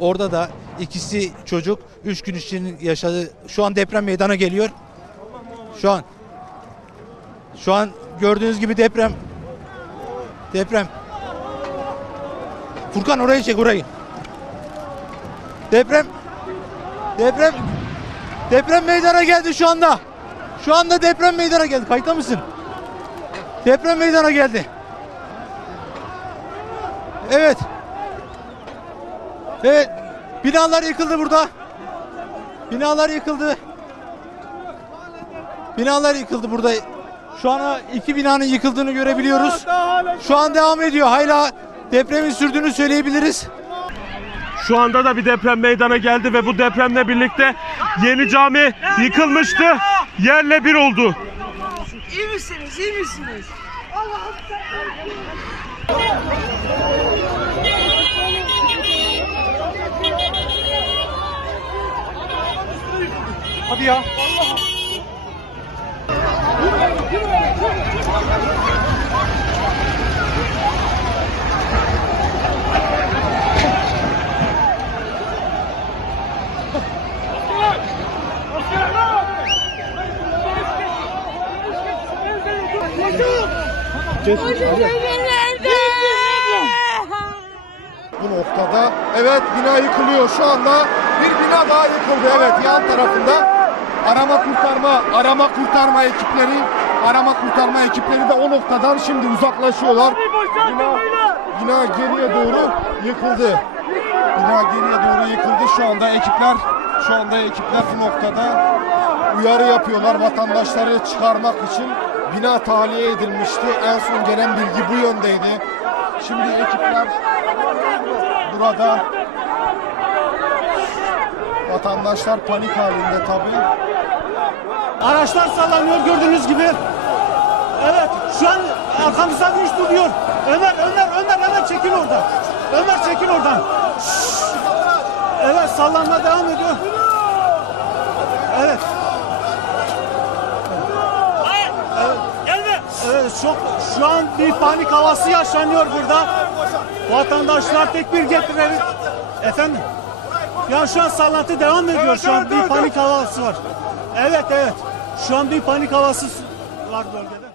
Orada da ikisi çocuk 3 gün için yaşadı. Şu an deprem meydana geliyor. Şu an şu an gördüğünüz gibi deprem deprem. Furkan orayı çek orayı. Deprem deprem deprem meydana geldi şu anda. Şu anda deprem meydana geldi. Kayıtta mısın? Deprem meydana geldi. Evet. Evet. Binalar yıkıldı burada. Binalar yıkıldı. Binalar yıkıldı burada. Şu an iki binanın yıkıldığını görebiliyoruz. Şu an devam ediyor. Hala depremin sürdüğünü söyleyebiliriz. Şu anda da bir deprem meydana geldi ve bu depremle birlikte yeni cami yıkılmıştı. Yerle bir oldu. İyi misiniz? İyi misiniz? Hadi ya. bu noktada. Evet bina yıkılıyor şu anda. Bir bina daha yıkıldı evet yan tarafında. Arama kurtarma, arama kurtarma ekipleri, arama kurtarma ekipleri de o noktadan şimdi uzaklaşıyorlar. Bina, bina geriye doğru yıkıldı. Bina geriye doğru yıkıldı. Şu anda ekipler, şu anda ekipler bu noktada uyarı yapıyorlar vatandaşları çıkarmak için. Bina tahliye edilmişti. En son gelen bilgi bu yöndeydi. Şimdi ekipler burada vatandaşlar panik halinde tabii. Araçlar sallanıyor gördüğünüz gibi. Evet şu an arkamızdan iş duruyor. Ömer Ömer Ömer Ömer çekil oradan. Ömer çekil oradan. Evet sallanma devam ediyor. Evet. Evet çok şu an bir panik havası yaşanıyor burada. Vatandaşlar tek bir getirelim. Efendim? Ya şu an sallantı devam ediyor şu an bir panik havası var. Evet evet. Şu an bir panik havası var bölgede.